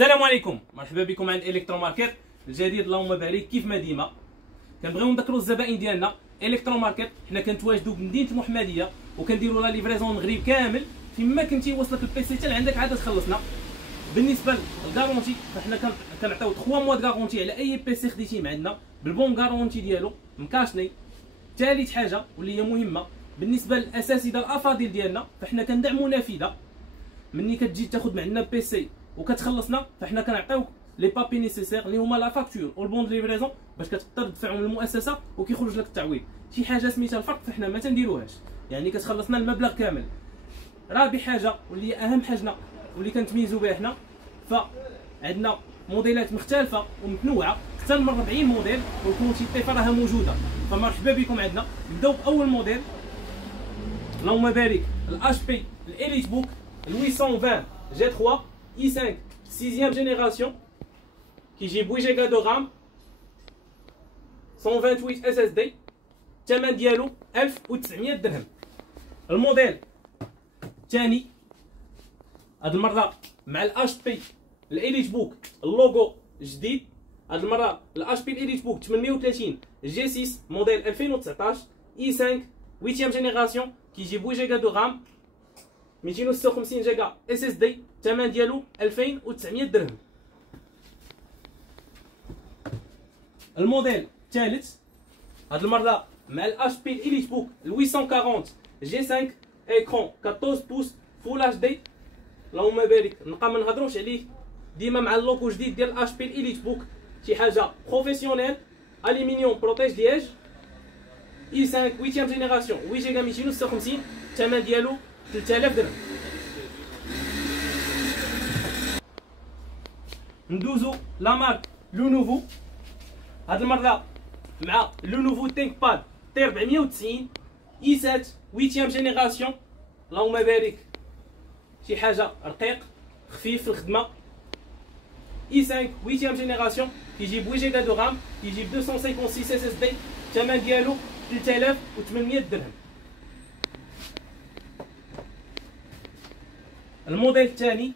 السلام عليكم، مرحبا بكم عند الكترو ماركت الجديد. اللهم بارك. كيف ما ديما كنبغيو نذكروا الزبائن ديالنا الكترو ماركت، حنا كنتواجدوا بمدينه المحمديه وكنديروا لا ليفريزون المغرب كامل. فيما كنتي وصلك البيسي حتى لعندك عاد تخلصنا. بالنسبه للكارونتي فحنا كنعطيو 3 موا د كارونتي على اي بيسي خديتي معنا بالبون كارونتي ديالو مكاشني. ثالث حاجه واللي هي مهمه بالنسبه للاساتذه الافاضل ديالنا، فحنا كندعموا نافذه. مني كتجي تاخذ معنا بيسي وكتخلصنا فاحنا كنعطيوك لي بابي نيسيسير اللي هما لا فاكتور والبون دو ليفريزون باش كتقدر تدفعهم للمؤسسه وكيخرج لك التعويض. شي حاجه سميتها الفرق فاحنا ما تنديروهاش، يعني كتخلصنا المبلغ كامل. رابع حاجه واللي هي اهم حاجه واللي كنتميزوا بها حنا، فعندنا موديلات مختلفه ومتنوعه اكثر من 40 موديل والكونتيتي راها موجوده. فمرحبا بكم عندنا. نبداو باول موديل، اللهم بارك، الاش بي الاليت بوك 820 جي 3 i5 6e génération qui j'ai 8 Go de RAM 128 SSD. الثمن ديالو 1900 درهم. الموديل الثاني هاد المره مع الاش بي الاليت بوك اللوغو جديد. هاد المره الاش بي الاليت بوك 830 جي 6 موديل 2019 i5 8e génération qui j'ai 8 Go de RAM 256 جيجا اس اس دي. الثمن ديالو 2900 درهم. الموديل الثالث هاد المره مع الاش بي اليت بوك 840 جي 5 ايكرون 14 بوس فول اتش دي. اللهم بارك. نبقى ما نهضروش عليه ديما مع اللوغو جديد ديال الاش بي اليت بوك، شي حاجه بروفيسيونيل. الومنيوم بروتيج لياج i5 8e جينيراسيون 8 جيجا 256. الثمن ديالو 3000 درهم. ندوزو لا مارك لو نوفو. هاد المره مع لو نوفو تينك باد تي 490 i7 8e جينيراسيون. اللهم بارك. شي حاجه رقيق خفيف في الخدمه. i5 8e جينيراسيون كيجيب 8 جيجا دو رام، كيجيب 256 اس اس دي. الثمن ديالو 3800 درهم. الموديل الثاني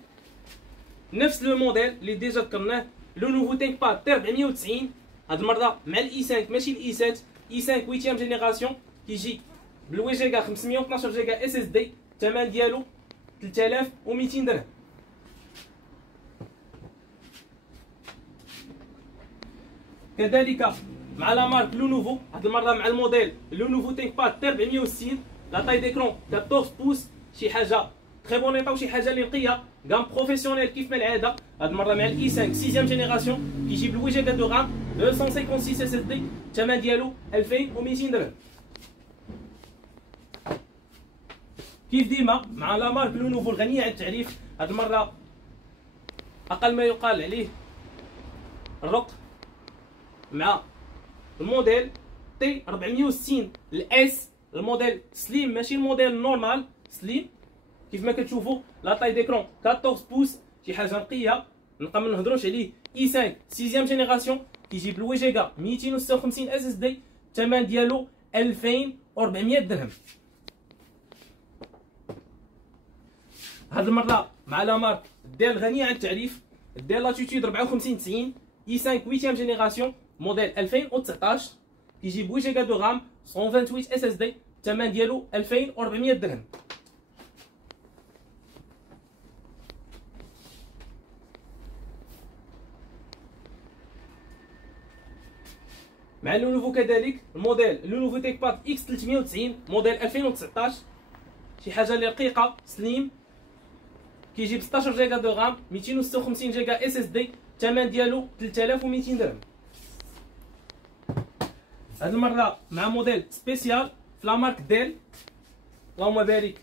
نفس لو موديل اللي ديجا ذكرناه، لو نوفو تينك باد تي 490. هاد المره مع الاي 5 ماشي الاي 7 اي 5 8e جينيراسيون كيجي بال 8 جيجا 512 جيجا اس اس دي. الثمن ديالو 3200 درهم. كذلك مع لا مارك لو نوفو، هاد المره مع الموديل لو نوفو تينك باد تي 460 لا تاي ديكرون 14 بوس، شي حاجه تري بون ايطا وشي حاجه اللي نقيه كام بروفيسيونيل كيف ما العاده. هاد المره مع الاي 5 6e جينيراسيون كيجيب 8 جيجا دو رام 256 اس اس دي. الثمن ديالو 2200 درهم. كيف ديما مع لا مارك لو نوفو الغنيه عن التعريف، هاد المره اقل ما يقال عليه الرق مع الموديل تي 460 الاس. الموديل سليم ماشي الموديل نورمال، سليم كيف ما كتشوفوا. لا طاي ديكرون 14 بوس، شي حاجه نقيه نبقى ما نهضروش عليه. اي 5 6e جينيراسيون كيجيب 8 جيجا 256 اس اس دي. الثمن ديالو 2400 درهم. هاد المره مع لا مارك ديال غنيه عن التعريف، ديال لاتيتود 54 90 اي 5 8e جينيراسيون موديل 2019 كيجيب 8 جيجا دو رام 128 اس اس دي. الثمن ديالو 2400 درهم. مع لو نوفو كذلك الموديل لو نوفو تيك باد اكس 390 موديل 2019، شي حاجه اللي رقيقه سليم كيجيب 16 جيجا دو رام 256 جيجا اس اس دي. الثمن ديالو 3200 درهم. هاد المره مع موديل سبيسيال في لا مارك ديل. اللهم بارك.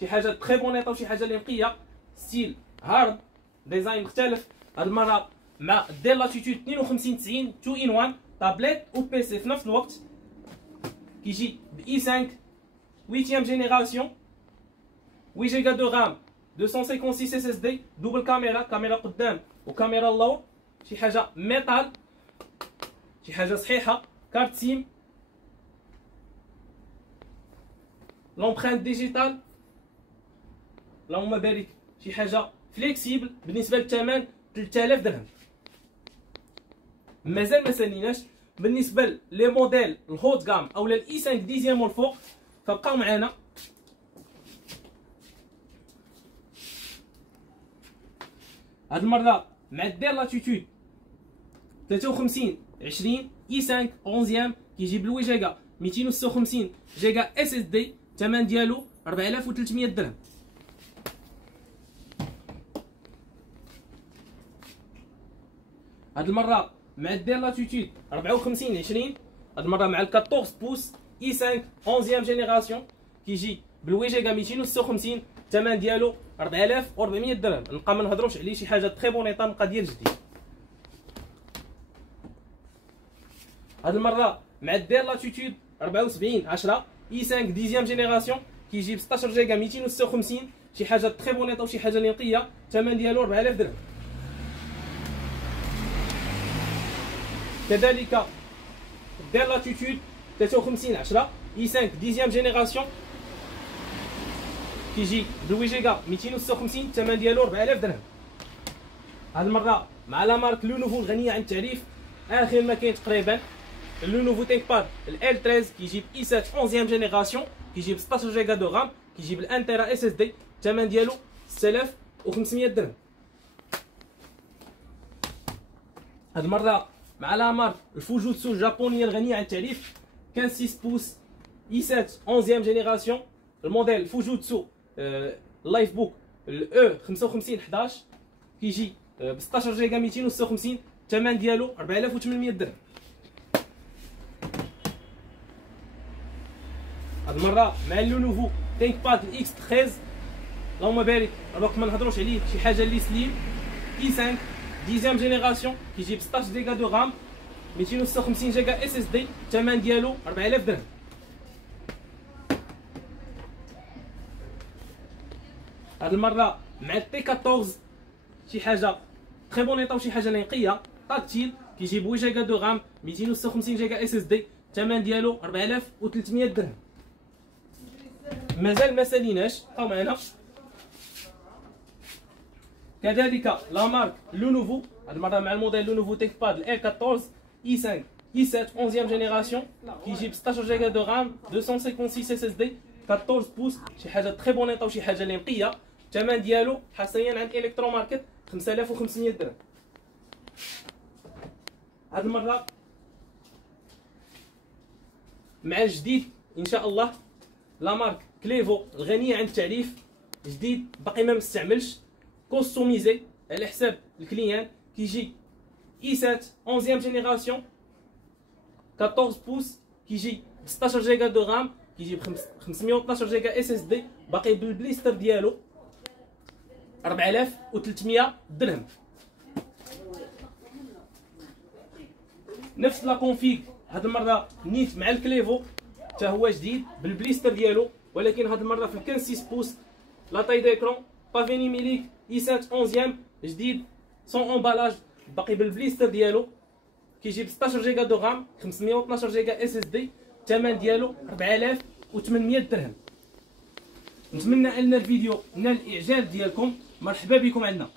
شي حاجه تري بون ايطا وشي حاجه اللي نقيه ستيل هارد ديزاين مختلف. هاد المره مع ديل لاتيتود 52 90 2 ان 1 تابليت و بي سي في نفس الوقت. كيجي ب اي 5 8e جينيراسيون 8 جيجا دو رام 256 اس اس دي. دوبل كاميرا، كاميرا قدام وكاميرا اللور، شي حاجه ميتال، شي حاجه صحيحه. كارت سيم، لومبرانت ديجيتال. اللهم بارك. شي حاجه فليكسيبل بالنسبه للثمن 3000 درهم. مازال ما ساليناش بالنسبه لي موديل الهوت غام او الاي 5 ديزيام والفوق، فبقاو معنا. هاد المره مع الدير لاتيتود 53 20 اي 5 11 كيجيب 8 جيجا 256 جيجا اس اس دي، الثمن ديالو 4300 درهم. هاد المره مع الدير لاتيتود 54 20، هاد المره مع ال 14 بوس اي 5 11 جينيراسيون كيجي ب 8 جيجا 256، الثمن ديالو 4400 درهم. نبقى ما نهضروش عليه، شي حاجه تري بون ايطا، نبقى ديال جديد. هاد المره مع الدير لاتيتود 74 10 اي 5 ديزيام جينيراسيون كيجي ب 16 جيجا 256، شي حاجه تري بون ايطا وشي حاجه نقيه، الثمن ديالو 4000 درهم. كذلك الدير لاتيتود 53 10 اي 5 ديزيام جينيراسيون كيجي ب 8 جيجا 256، الثمن ديالو 4000 درهم. هاد المره مع لا مارك لو نوفو الغنيه عن التعريف، اخر ما كاين تقريبا لو نوفو تينك باد ال 13 كيجي ب اي 7 11 جينيراسيون كيجي ب 16 جيجا دو رام، كيجي بالان تيرا اس اس دي، الثمن ديالو 6500 درهم. هاد المره مع لا مارك الفوجوتسو الجابونيه الغنيه عن التعريف، كان 6 بوس اي 7 11 جينيراسيون، الموديل فوجوتسو اللايف بوك الاو 55 11 كيجي ب 16 جيجا 256، الثمن ديالو 4800 درهم. هاد المره مع لو نوفو تينك باد الاكس 13، اللهم بارك، الوقت ما نهضروش عليه، شي حاجه اللي سليم، اي 5 ديزيام جينيراسيون كيجي ب 16 جيجا دو رام 256 جيجا اس اس دي، الثمن ديالو 4000 درهم. هاد المره مع التي 14 شي حاجه تري بون ايطا وشي حاجه نقيه، تاكتيل كيجي ب 8 جيجا دو رام 256 جيجا اس اس دي، الثمن ديالو 4300 درهم. مازال ما ساليناش، بقاو معنا. كذلك لا مارك لو نوفو، هاد المره مع الموديل لو نوفو تيك باد ال 14 اي 5 اي 7 11 جينيراسيون كيجي ب 16 جيجا دو رام 256 اس اس دي، 14 بوس، شي حاجه تري بون ايطا وشي حاجه اللي نقيه، الثمن ديالو حصريا عند الكترو ماركت 5500 درهم. هاد المره مع الجديد ان شاء الله لا مارك كليفو الغنيه عن التعريف، جديد باقي ما مستعملش، كوستوميزي على حساب الكليان، كيجي اي 7 11 جينيراسيون 14 بوس كيجي ب 16 جيجا دو رام، كيجي ب 512 جيجا اس اس دي، باقي بالبليستر ديالو 4300 درهم. نفس لا كونفيغ هاد المره نيت مع الكليفو، حتى هو جديد بالبليستر ديالو، ولكن هاد المره في 15 6 بوس، لا تاي ديكرون بافي نيميليك اي 7 11 جديد سون امبالاج، باقي بالبليستر ديالو، كيجي ب 16 جيجا دو رام 512 جيجا اس اس دي، الثمن ديالو 4800 درهم. نتمنى ان الفيديو نال الاعجاب ديالكم، مرحبا بكم عندنا.